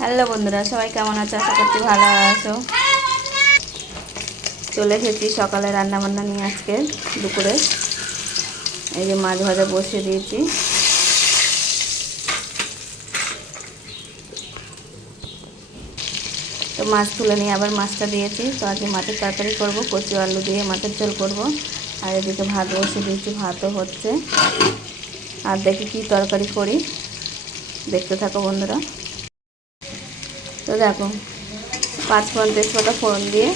Hello বন্ধুরা, সবাই কেমন আছো? আশা করছি ভালো আছো। চলে এসেছি সকালে রান্না বান্না নিয়ে আজকে দুপুরে। এই যে মাছ ভাজা বসিয়ে দিয়েছি। তো মাছ তুলে নিয়ে আবার মাছটা দিয়েছি। তো আজকে মাছের তরকারি করব, কচু আলু দিয়ে মাছের ঝোল করব। আর এদিকে ভাত বসে দিয়েছি, ভাতও হচ্ছে। আর দেখি কি তরকারি করি। দেখতে থাকো বন্ধুরা। তো দেখো, পাঁচ ফোড়ন তেজপাতা ফোড়ন দিয়ে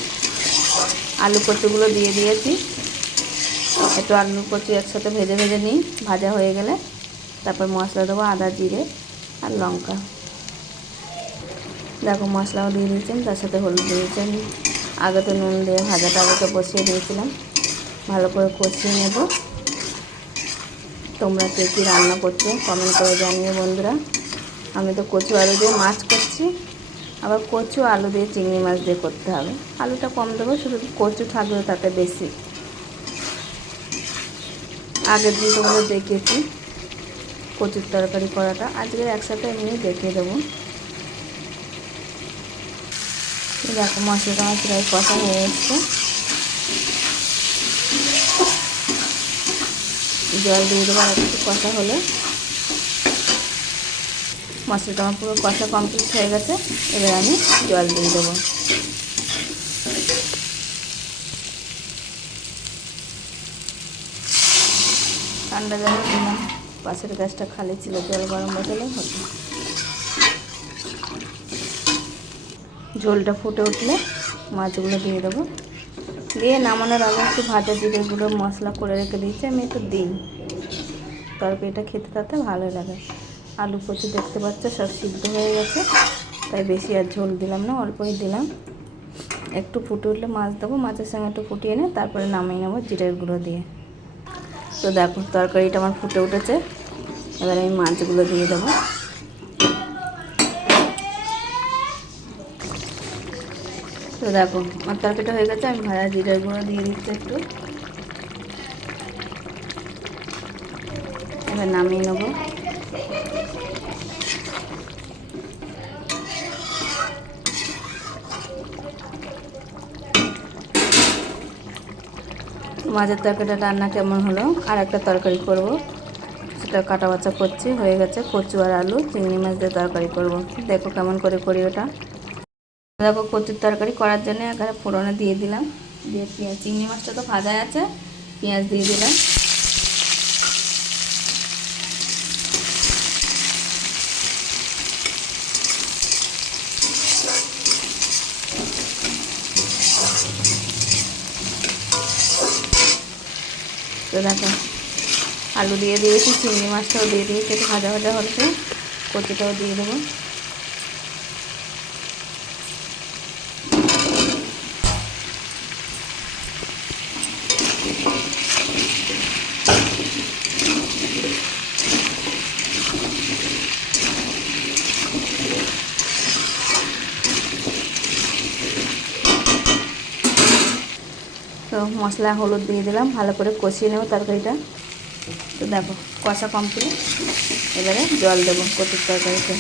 আলু কচুগুলো দিয়ে দিয়েছি। একটু আলু কচু একসাথে ভেজে ভেজে নিই, ভাজা হয়ে গেলে। তারপর মশলা দেবো আদা, জিরে আর লঙ্কা। দেখো, মশলাও দিয়ে দিয়েছেন তার সাথে হলুদ দিয়েছেন আগে তো নুন দিয়ে ভাজাটা আগে তো বসিয়ে দিয়েছিলাম। ভালো করে কষিয়ে নেব। তোমরা কে কী রান্না করছ কমেন্ট করে জানিয়ে বন্ধুরা। আমি তো কচু আলু দিয়ে মাছ করছি। আবার কচু আলু দিয়ে চিংড়ি মাছ দিয়ে করতে হবে। আলুটা কম দেবো, শুধু কচু থাকবে তাতে বেশি। আগের দিন তোমাদের দেখিয়েছি কচুর তরকারি করাটা। আজকে একসাথে এমনি দেখিয়ে দেবো। দেখো, মশলাটা আমার প্রায় কষা হয়ে এসছে। জল দিয়ে দেবো আর একটু কষা হলে। মশলাটা আমার পুরো কষা কমপ্লিট হয়ে গেছে। এবার আমি জল দিয়ে দেবো। ঠান্ডা জল দিলাম। পাশের গ্যাসটা খালি ছিল, জল গরম বসালে হতো। ঝোলটা ফুটে উঠলে মাছগুলো দিয়ে দেবো। দিয়ে নামানোর আগে একটু ভাজা জিরে গুঁড়ো মশলা করে রেখে দিয়েছি। আমি একটু দিই তরকারিটা খেতে তাতে ভালো লাগে। আলু কচু দেখতে পাচ্ছ, সব সিদ্ধ হয়ে গেছে। তাই বেশি আর ঝোল দিলাম না, অল্পই দিলাম। একটু ফুটে উঠলে মাছ দেবো, মাছের সঙ্গে একটু ফুটিয়ে নিয়ে তারপরে নামিয়ে নেব জিরের গুঁড়ো দিয়ে। তো দেখো, তরকারিটা আমার ফুটে উঠেছে। এবার আমি মাছগুলো দিয়ে দেবো। তো দেখো, আমার তরকারিটা হয়ে গেছে, আমি ভাজা জিরের গুঁড়ো দিয়ে দিচ্ছি একটু। এবার নামিয়ে নেব। মাছের তরকারিটা রান্না কেমন হলো? আর একটা তরকারি করব। সেটা কাটা বাচ্চা করছি, হয়ে গেছে কচু আর আলু, চিংড়ি মাছ দিয়ে তরকারি করব। দেখো কেমন করে করি ওটা। দেখো কচুর তরকারি করার জন্য এখানে ফোড়নে দিয়ে দিলাম। দিয়ে পেঁয়াজ, চিংড়ি মাছটা তো ভাজা আছে, পেঁয়াজ দিয়ে দিলাম। তো দেখো, আলু দিয়ে দিয়েছি, চিংড়ি মাছটাও দিয়ে দিয়েছি, একটু ভাজা ভাজা হচ্ছে, কচিটাও দিয়ে দেবো। মশলা, হলুদ দিয়ে দিলাম, ভালো করে কষিয়ে নেব তরকারিটা। তো দেখো, কষা কমপ্লিট এবারে জল দেবো কচুর তরকারিতে।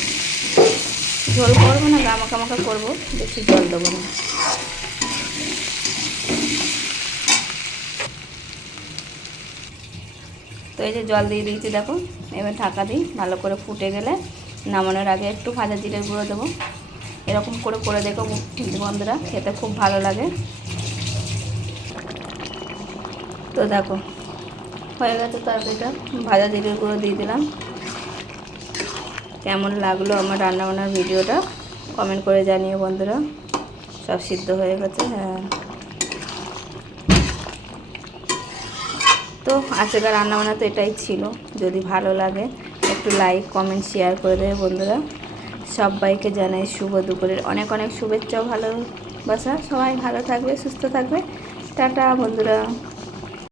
ঝোল করব না গামাকা মাখা করব, বেশি জল দেবো না। তো এই যে জল দিয়ে দিয়েছি, দেখো, এবার ঢাকা দিই, ভালো করে ফুটে গেলে নামানোর আগে একটু ভাজা জিরের গুঁড়ো দেবো। এরকম করে করে দেখো বন্ধুরা, খেতে খুব ভালো লাগে। তো দেখো, হয়ে গেছে তরকারিটা। ভাজা জিরের গুঁড়ো দিয়ে দিলাম। কেমন লাগল আমার রান্নাবান্নার ভিডিওটা? কমেন্ট করে জানিয়ে বন্ধুরা। সব সিদ্ধ হয়ে গেছে হ্যাঁ। তো আজকের রান্নাবান্না তো এটাই ছিল। যদি ভালো লাগে, একটু লাইক কমেন্ট শেয়ার করে দেবে বন্ধুরা। সবাইকে জানাই শুভ দুপুরের অনেক অনেক শুভেচ্ছা ভালোবাসা। সবাই ভালো থাকবে, সুস্থ থাকবে। টাটা বন্ধুরা।